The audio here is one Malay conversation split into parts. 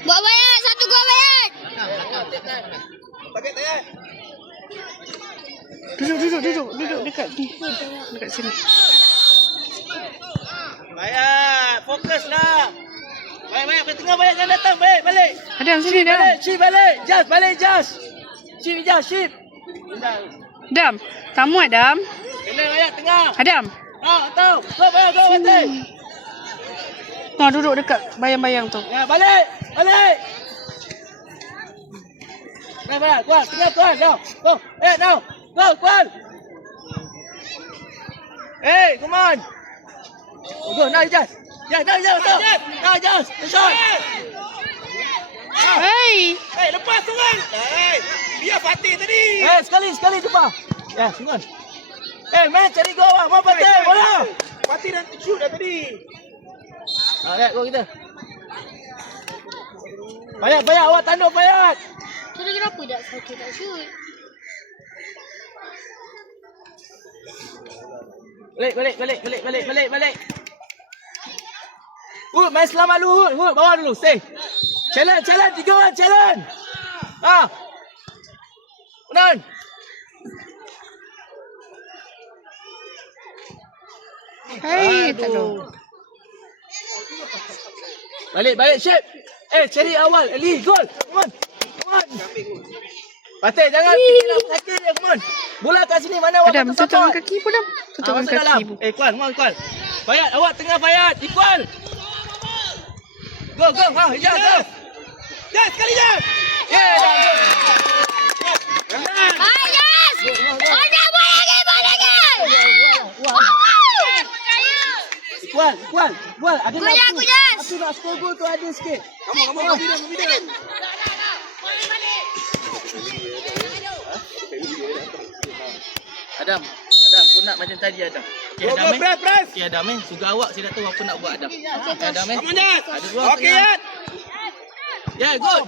Buat banyak, satu gol banyak. Duduk dekat ni. Dekat sini. Bayar, fokus lah. Baik, ke tengah balik, jangan datang, balik. Adam sini Dam. Balik, balik, Ship. Dam, tak muat Dam. Kena bayar tengah. Adam. Tahu. Go, batik. Duduk dekat bayang-bayang tu. Ya, balik. Bayar, Kuan, tengah Kuan, go. Go, Kuan. Hey, come on. Go, now Ijaz. Now Ijaz, the shot. Hey, Lepas sungai. Biar Fatih tadi. Sekali depan. Ya, sungai. Man, cari gol awak. Mau Fatih, bola. Fatih dah shoot dah tadi. Lihat gol kita. Bayat, awak tanduk Bayat. Sudah kenapa tak satu tak shoot? Balik. Main selamat dulu, bawa dulu, stay. Challenge, 3 orang, challenge. Benar. hey, tak ada. Balik, Syed. Cari awal, Ali, gol. Come on. Patih, jangan fikir nak kaki dia, come on. Bola kat sini, mana awak Adam, kata tutupkan support? kaki pun Dam. Tutupkan Masuk dalam. kaki pun. Kuan. Bayat, awak tengah Bayat. Equal. Go. Hijau, go. Sekali je. Yes! Ada bola lagi. Kuan. Ada Gol aku, Jas. Aku nak score gol tu ada sikit. Kamu video. Adam, kau nak macam tadi Adam. Okey, Adam. Press. Okey, Adam suka awak saya dah tahu apa nak buat Adam. Okey, Adam. Kamu Jas. Okey, Jas. Ya, good.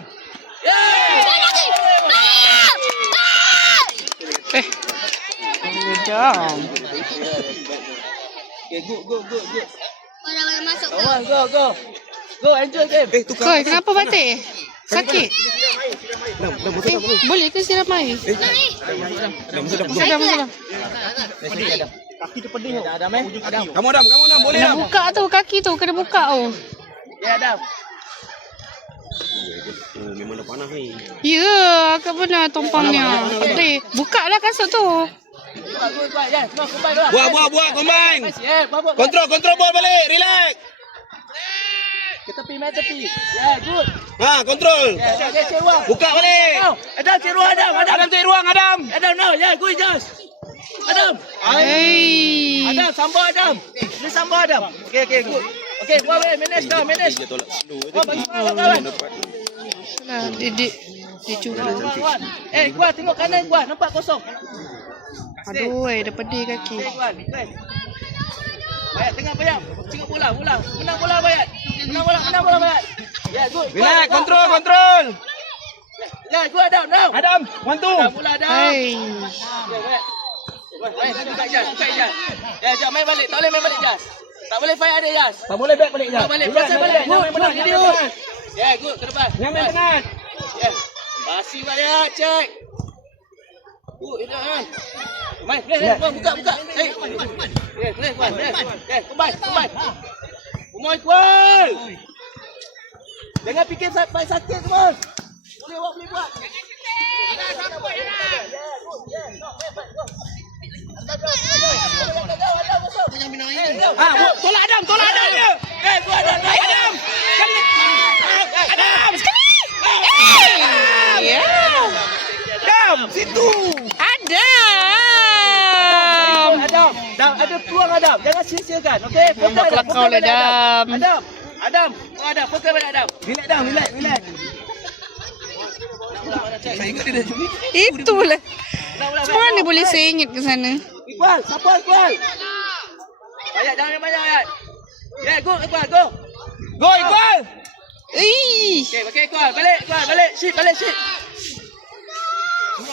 Dam. Okay, go. Bola masuk. Come on, go. Go, enjoy game. Koi, kenapa batik? Sakit? Boleh ke siram air? Sedang. Kaki tu pedih. Adam. Kamu Adam, boleh Kena Adam. buka tu, kaki tu kena buka tu. Ya, Adam. Memang dah panas ni. Ya, agak benar tumpangnya. Pedih. Buka lah kasut tu. Buat, ya. Semua combine dulu. Buat, combine. Buat. Kontrol ball balik, relax. Ke tepi, main tepi. Ya, good. Kontrol. Ya, cari ruang. Buka balik. Adam, cari ruang, Adam. Adam cari ruang, Adam. Adam, now. Ya, good, Jas. Adam. Hey. Adam, sambal Adam. Ini sambal Adam. Okey, good. Okey, buat manage. Buat bagi kawan. Salah, dia curi. Kuat, tengok kanan, Kuat. Nampak kosong. Aduh, dah pedih kaki. Kuat. Bayat tengah Bayat. Tengok bola. Menang bola Bayat. Menang bola Bayat. Ya, good. Relax, kontrol. Ya, good Adam, now. Adam, one two. Bola Adam. Hey. Ya, Bayat. Bayat, buka Jas. Ya, Jas, main balik. Tak boleh main balik, Jas. Tak boleh fight ada, Jas. Tak boleh back balik Jas. Balik, pasal balik. Good, good. Ya, good, ke depan. Yang main tengah. Ya. Pasi Bayat, check. Itu kan. Main, buka. Boleh, Kuan. Combine. Umoi Kuan. Jangan fikir sampai sakit semua. Boleh buat. Tolak Adam dia. Buat Adam. Adam sekali. Adam, situ. Adam, ada peluang Adam. Jangan sia-siakan, okey? Nampak kelakau lah, Adam. Adam, fokus balik Adam. Relax. Saya ingat dia dah curi. Itulah. Mana boleh saya ingat ke sana? Iqbal, siapa Iqbal? Bayat, jangan banyak Bayat. Ya, go Iqbal, go. Go Iqbal. Okey Iqbal, balik. Ship.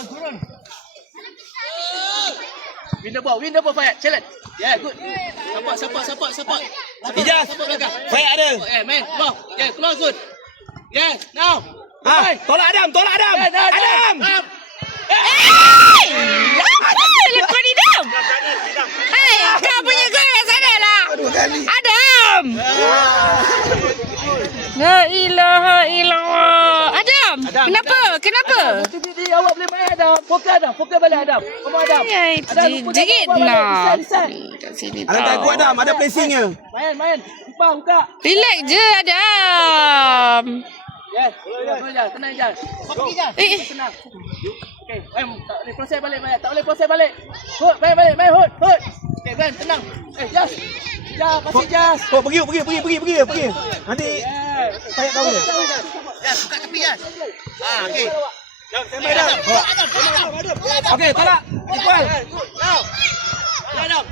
Turun. Win the ball Bayat. Challenge. Yeah, good. Support. Ijaz. Baik ada. Man, keluar. Yeah, keluar Zul. Yes, now. Ha, tolak Adam. Adam. Lekor ni Dam. Hei, kau punya gol yang sana lah. Adam. La ilaha illallah. Adam, kenapa? Nanti awak boleh main Adam. Fokus balik Adam. Kamu Adam. Jerit nak. Kat sini Adam tak tau. kuat Adam, ada placingnya. Main. Buka. Relax je Adam. Yes, boleh je. Tenang je. Tenang. Okey, tak boleh proses balik. Tak boleh proses balik. Hud, main Hud. Okey, Ben, tenang. Jas. Pasti Jas. Oh, pergi. Nanti payah tahu dia. Jas, buka tepi Jas. Okey. Sampai Adam. Okey, tolak. Iqbal. Now. Adam.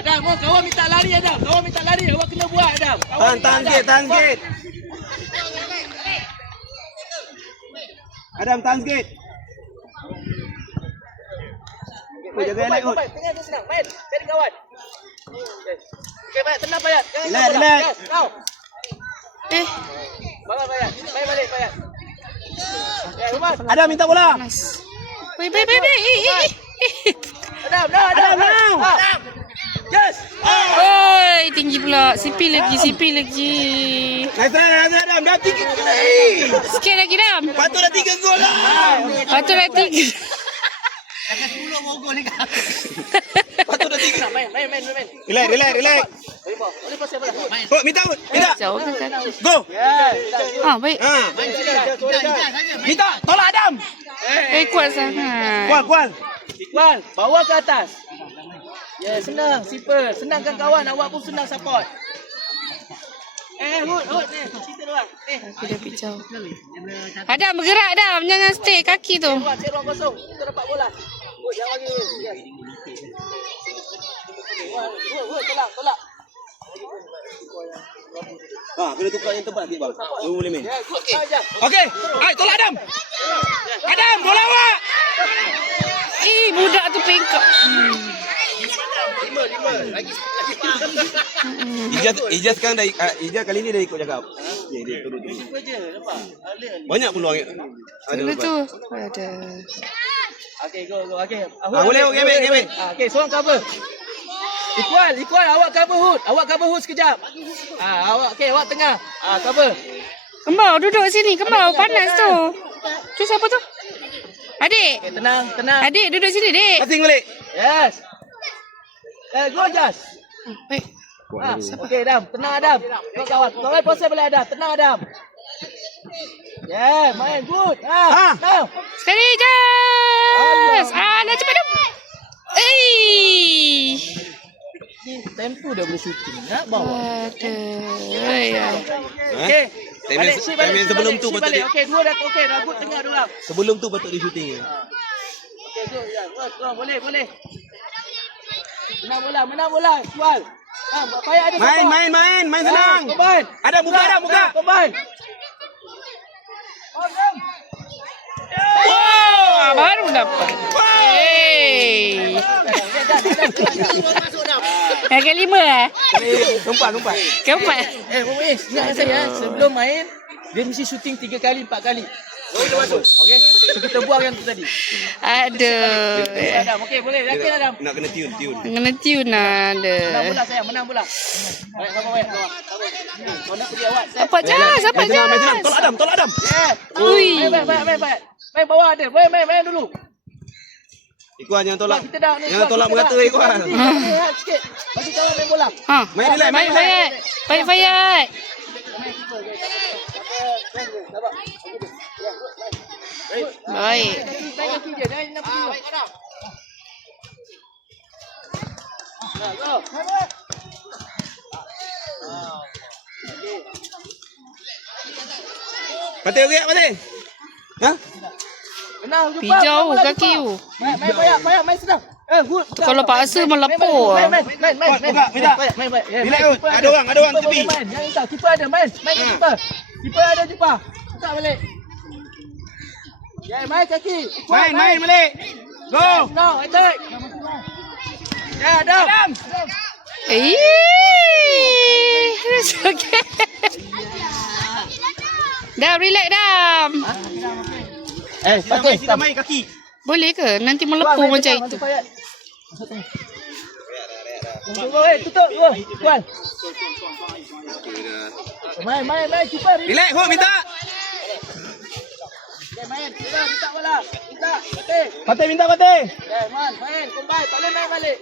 Adam, kawan minta lari Adam. Awak kena buat Adam. Tahan sikit. Adam, tahan sikit. Oh, jaga elak kot. Tengah tu senang. Main. Cari kawan. Okey, baik. Tenang Payat. Relax. Kau. Bangun Payat. Main balik Payat. Umar. Adam minta bola. Baik. Adam, now. Yes. Oi, tinggi pula. Sipi lagi. Nice Adam. Dah 3 gol lagi. Sikit lagi Dam. Patut dah 3 gol lah. Patut dah 3. Patut dah 3. Main. Relax. Boleh pasal bola. Main. Oh, minta. Jauh ke kaki. Go. Baik. Minta, tolak Adam. Kuat sangat. Kual. Iqbal, bawa ke atas. Ya, senang. Simple. Senangkan kawan. Awak pun senang support. Hud ni. Cerita doang. Aku dah pergi jauh. Adam, bergerak Adam. Jangan stay kaki tu. Cek ruang kosong. Kita dapat bola. Hud, jangan bagi. Yes. Hud, tolak. Kena tukar yang tempat sikit bang. Lu boleh main. Okey. Okey. Hai, tolak Adam. Adam, bola awak. Budak tu pengkak. 5 lagi. Ijaz sekarang dah Ijaz kali ni dah ikut cakap. Dia turun. Apa je, nampak? Banyak peluang ada Ada lepas. tu. Ada. Okey, go. Okey. Boleh ambil. Okey, seorang cover. Iqbal, awak cover Hud sekejap. Awak tengah. Cover. Kembau duduk sini. Kembau panas tu. Tu siapa tu? Adik. Okey, tenang. Adik duduk sini, Dik. Passing balik. Yes. Go Jas. Baik. Okey, Adam. Tenang Adam. Go kawan. Kawan proses balik Adam. Tenang Adam. Yeah, main good. Now. Sekali Jas. Nak cepat dong. Tempo dah boleh shooting. Nak bawa. Okey. Time yang sebelum tu patut dia. Okey, dua dah okey. Dah good tengah dulu. Sebelum tu patut dia shooting. Okey, go. Ya, boleh. Menang bola. Kual. Payah ada Main senang. Combine. Ada buka. Combine. Wow, baru dapat. Yang kelima Keempat. Keempat. Muiz, ingat saya sebelum main dia mesti shooting 3 kali 4 kali. Okey. So kita buang yang tu tadi. Aduh. Adam, okey boleh. Yakin Adam? Nak kena tune. Kena tune ada. Menang bola sayang, menang bola. Baik, baik. Kau nak pergi awak. Apa Jas? Tolak Adam. Ui. Baik. Main bawah ada. Main dulu. Ikuan jangan tolak. Kita dah ni. Jangan tolak berkata Ikuan. Sikit. Bagi kawan main bola. Main relax. Baik Fayat. Baik. Main kaki je. Jangan nak pergi. Baik Adam. Nah, go. Patih okey, Patih. Ha? Menang jumpa. Pergi jauh kaki you. Main payah, main sedang. Good. Kalau paksa melepur. Main. Minta. Relax kot. Ada orang tepi. Main. Jangan risau. Keeper ada. Main keeper. Keeper ada jumpa. Buka balik. Ya, main kaki. Main balik. Go. No, attack. Ya, Adam. It's okay. Dam, relax Dam. Kita main kaki. Boleh ke? Nanti melepung macam itu. Tutup. Kual. Main, cepat. Relax, Hud, minta. Main, minta bola. Minta, Fatih. Fatih, minta Fatih. Main, combine. Tak boleh main balik.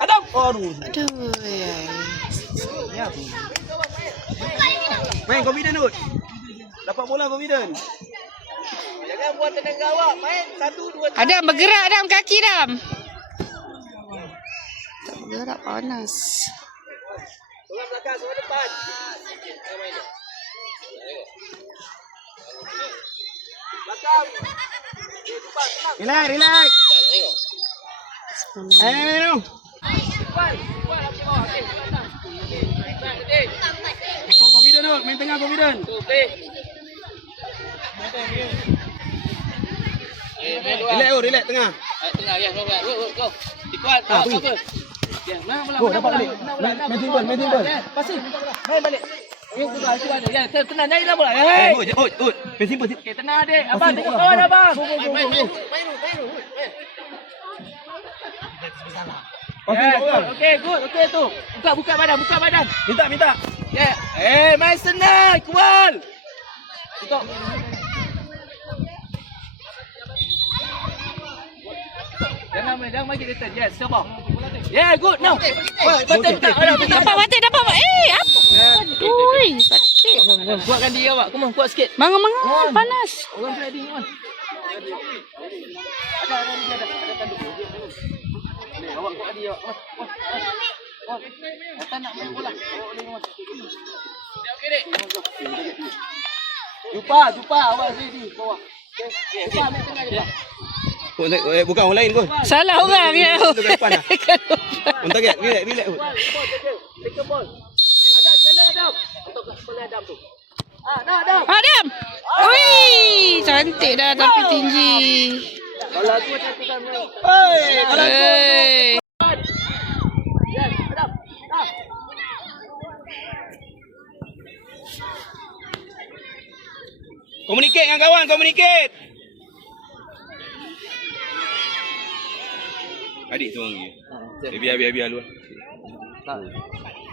Adam. Aduh. Aduh, ya. Main confident, Hud. Dapat bola confident. Jangan buat tenaga awak. Main 1, 2, 3. Adam, bergerak Adam, kaki Adam. Tak bergerak, panas. Orang belakang, orang depan. Belakang. Relax. Ayo. Confident, Hud. Main tengah confident. Relax, Hud. Relax tengah. Tengah, ya. Go. Ikuat. Cover. Ya, main bola. Main simple. Pasir. Main balik. Ya, tenang nyari dah bola. Hud. Main simple. Okey, tenang adik. Abang tengok kawan abang. Main. Okey, good. Okey tu. Buka badan. Minta. Ya. Main senang. Kual. Tutup. Jangan bagi return. Yes, sabar. Yeah, good. Now. Betul tak? Dapat Fatih. Apa? Aduh, sakit. Kuatkan diri awak. Come on, kuat sikit. Mangan, panas. Orang trading on. Ada tanduk. Ni, awak kuat diri awak. Tak nak main bola. Awak boleh on. Okey, Dek. Jumpa awak sini bawah. Okey, jumpa ambil tengah je. Bukan orang lain pun. Salah orang ya. Depan dah. Untuk get, relax. Take a ball. Adam, challenge Adam. Untuk bola Adam tu. Nah Adam. Adam. Ui, cantik dah tapi tinggi. Bola tu cantikkan main. Hey. Yes, Adam. Communicate dengan kawan, communicate. Adik tu orang ni. Biar lu.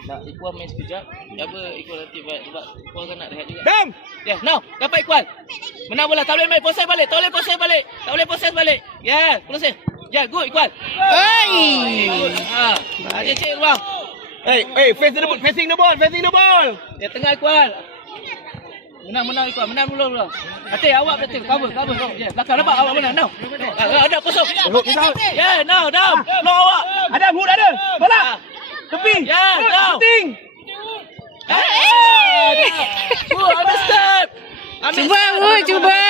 Nak Iqbal main sekejap. Apa Iqbal nanti sebab Iqbal kan nak rehat juga. Dam. Ya, now dapat Iqbal. Menang bola, tak boleh main proses balik. Tak boleh proses balik. Ya, proses. Ya, good Iqbal. Hey. Ada cek ruang. Hey, facing the ball. Ya, tengah Iqbal. Menang Iqbal. Menang dulu. Fatih, awak betul. Cover. Ya, belakang dapat awak menang. Now. Ada kosong. Ya, now, down. Block awak. Ada Hud ada. Bola. Tepi. Ya, down. Shooting. Understand. Cuba.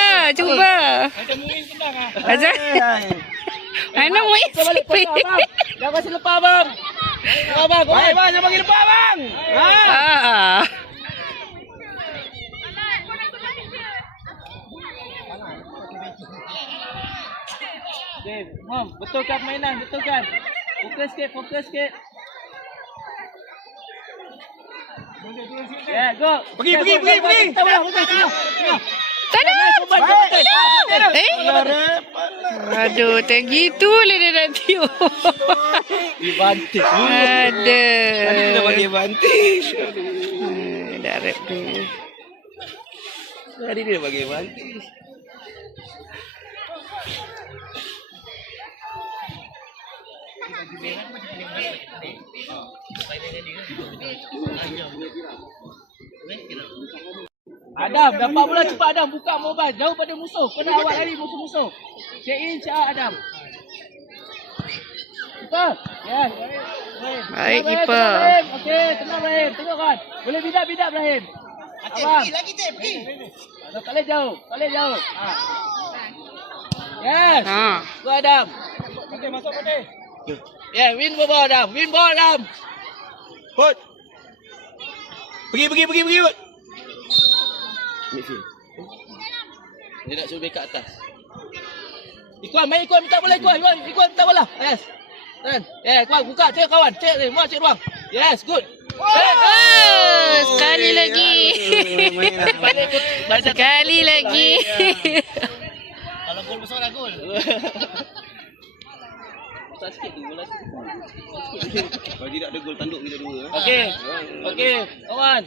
Macam Muin senang ah. Azan. Mana mau isi? Jangan kasi lepas bang. Abang, Jangan bagi depan bang. Mom, betulkan permainan, betulkan. Fokus sikit. Ya, go. Pergi. Aduh, tak gitu lah dia nanti. Advantage. Ada. Kita bagi advantage. Dah rap dia. Tadi dia bagi advantage. Adam, dapat bola cepat Adam, buka mobile jauh pada musuh. Kena awak lari musuh-musuh. Check in Adam. Keeper. Yes. Baik, keeper. Okey, tenang Ibrahim. Tengok kan. Boleh bidak Ibrahim. Abang. Lagi pergi. Tak boleh jauh. Yes. Go Adam. Okey, masuk Fatih. Yeah, win ball Adam. Hud. Pergi Hud. Dia nak suruh kat atas. Ikwan, main Ikwan, minta bola Ikwan. Ikwan minta bola. Yes. Turn. Yeah, Ikwan buka, cek kawan. Cek ruang. Yes, good. Oh, sekali lagi. Balik Sekali lagi. Kalau gol besar dah gol. besar sikit tu bola. Kalau tidak ada gol tanduk kita dua. Okey, kawan.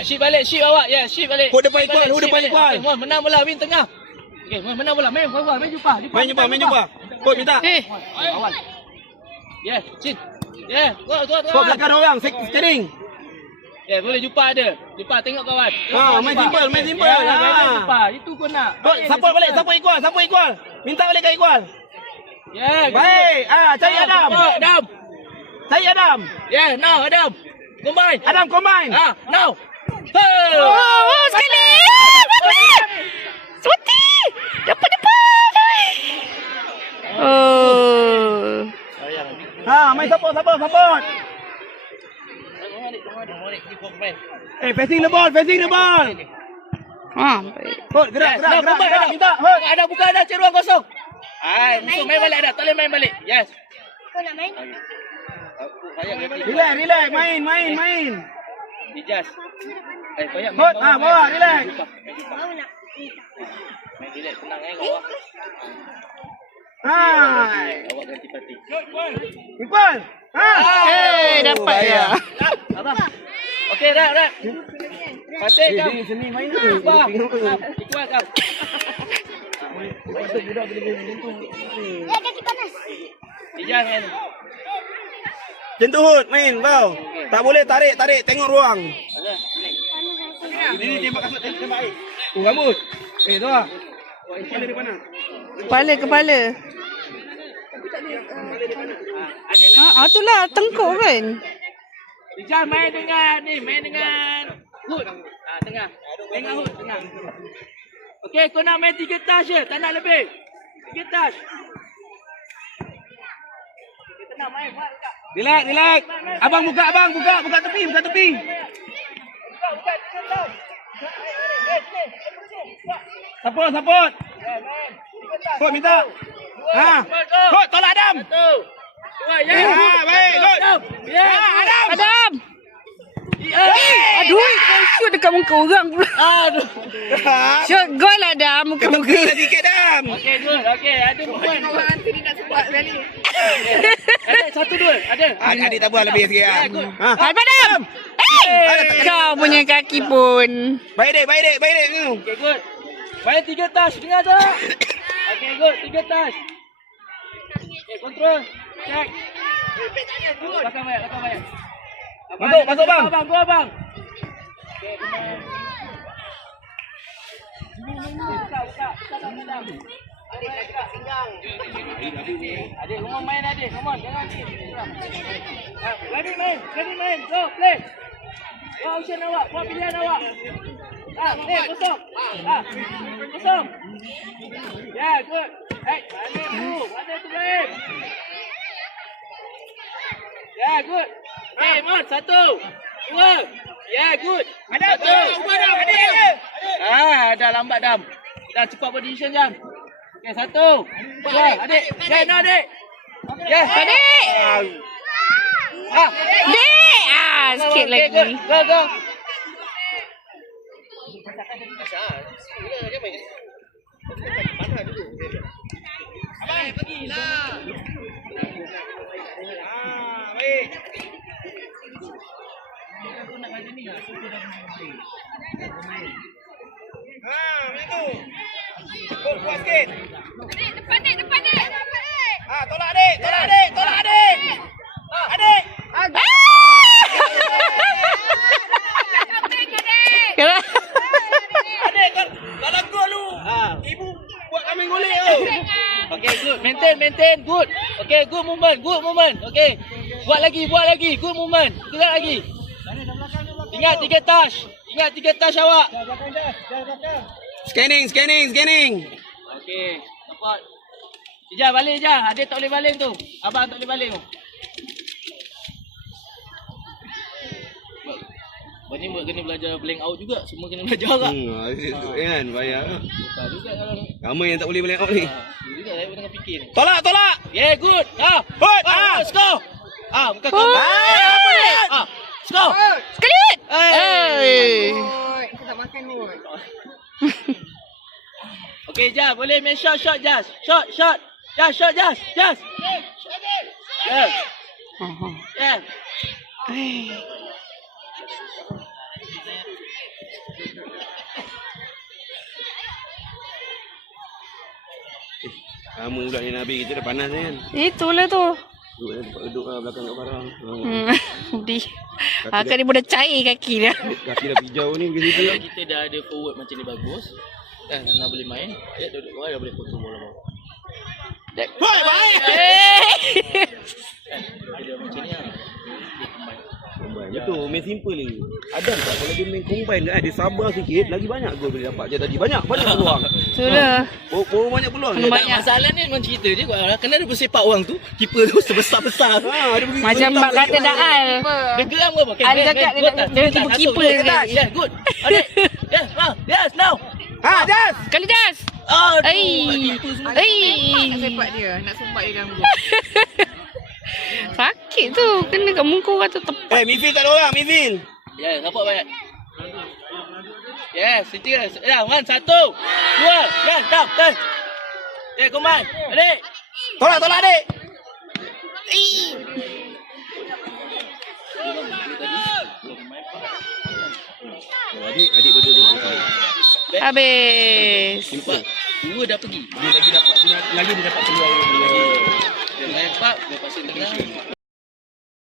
Shift balik, shift awak. Ya, shift balik. Hut depan Iqbal, hut depan Iqbal. Okey, menang bola, win tengah. Okey, menang bola. Main jumpa. Main jumpa. Hut minta. Awal. Ya, Chin. Ya, go. Hut belakang orang, steering. Ya, boleh jumpa ada. Jumpa tengok kawan. Main simple. Jumpa. Itu kau nak. Hut, support balik, support Iqbal. Minta balik kat Iqbal. Ya, Baik. Cari Adam. Cari Adam. Ya, now Adam. Combine. Adam combine. Now. Oh, sekali. Suti. Dapat. Oh. Main support. Facing the ball. Hut, gerak. Minta. Hut. Ada buka ada cari ruang kosong. Musuh main balik ada. Tak boleh main balik. Yes. Kau nak main? Relax. Main. Ijas. Koyak Hut, bawa, relax. Kau nak? Main relax tenang kau. Awak ganti parti. Iqbal. Dapat ya. Abang. Okey, dah. Patik kau. Seni main tu. Ikut kau. Ya, kaki panas. Ijas main. Macam tu Hut, main kau. Tak boleh tarik, tengok ruang. Ini tembak kasut, tembak air. Rambut. Tu lah. Kepala di mana? Kepala. Itulah tengkuk kan. Ijas main dengan Hut. Tengah. Dengan Hut tengah. Okey, kau nak main 3 touch je, tak nak lebih. 3 touch. Tenang main, buat dekat. Relax. Abang buka tepi. Buka. Support. Hut minta. Hut, tolak Adam. 1, 2, ya. Baik, Hut. Ya, Adam. Aduh, kau shoot dekat muka orang pula. Aduh. Shoot gol Adam, muka-muka. Kena sikit Adam. Okey, good. Okey, ada poin. Nanti nak sebab sekali. Ada 1-2. Ada. Adik tak buat lebih sikit. Hai Adam. Kau punya kaki pun. Baik dek. Okey, good. Main 3 touch, dengar tak? Okey, good. 3 touch. Okey, control. Check. Belakang banyak. Masuk bang. Go abang. Buka. Adik, rumah main adik. Come on, jangan ni. Ready main. Go, play. Buat option awak, buat pilihan awak. Kosong. Kosong. Yeah, good. Balik dulu. Ada tu baik. Yeah, good. Okay, Mon. 1, 2. Yeah, good. Ada. Ubah dah. Dah lambat Dam. Dah cepat buat decision jam. Okay, 1, 2. Adik. No, adik. Yes, Adik. Dek. Sikit lagi. Go. Pergilah. Baik. Macam tu. Buat sikit. Depan dek. Tolak adik. Adik. Adik kalau gol lu. Ibu buat kami golek tu. Okay, good. Maintain. Good. Okay, good movement. Okay. Buat lagi. Good movement. Gerak lagi. Ingat 3 touch awak. Scanning. Okay. Support. Ijah, balik Ijah. Adik tak boleh balik tu. Abang tak boleh balik tu. Ni kena belajar blank out juga. Semua kena belajar lah. Kan, bayar. Susah juga kalau Ramai yang tak boleh balik out ni. Itu juga saya tengah fikir. Tolak, tolak. Yeah, good. Hot. Score. Bukan kau. Score. Sekali hut. Okay, Jas, boleh main shot, Jas. Shot. Jas. Yeah. Yeah. Lama pula ni Nabi kita dah panas kan. Itulah tu. Duduk belakang kat barang. Di. Akak ni dah cair kaki dia. Kaki dah hijau ni pergi situ. Kalau kita dah ada forward macam ni bagus, Nana boleh main, dia duduk bawah dah boleh potong bola bawah. Baik. Dia macam ni lah. Betul, main simple ni. Adam tak kalau dia main combine kan, dia sabar sikit, lagi banyak gol boleh dapat. Dia tadi banyak peluang. Itulah. Oh, banyak peluang. Banyak. Masalah ni memang cerita dia kena ada bersepak orang tu, keeper tu sebesar-besar. Dia pergi Macam bak kata Daal. Dia geram ke apa? Ada cakap dia tipu keeper dia. Yeah, good. Adik. Yes, now. Jas. Kali Jas. Sepak dia, nak sempat dia ganggu. Sakit tu. Kena kat muka orang tu tepat. Mifin tak ada orang, Mifin. Yeah, support banyak. Yes, serius. Ya, one, satu, dua, yes, down, turn. Yeah, combine. Adik. Tolak adik. Adik betul-betul. Habis. Simple. Dua dah pergi. Dia lagi dapat peluang lagi. Dia main 4, dia pasang tengah.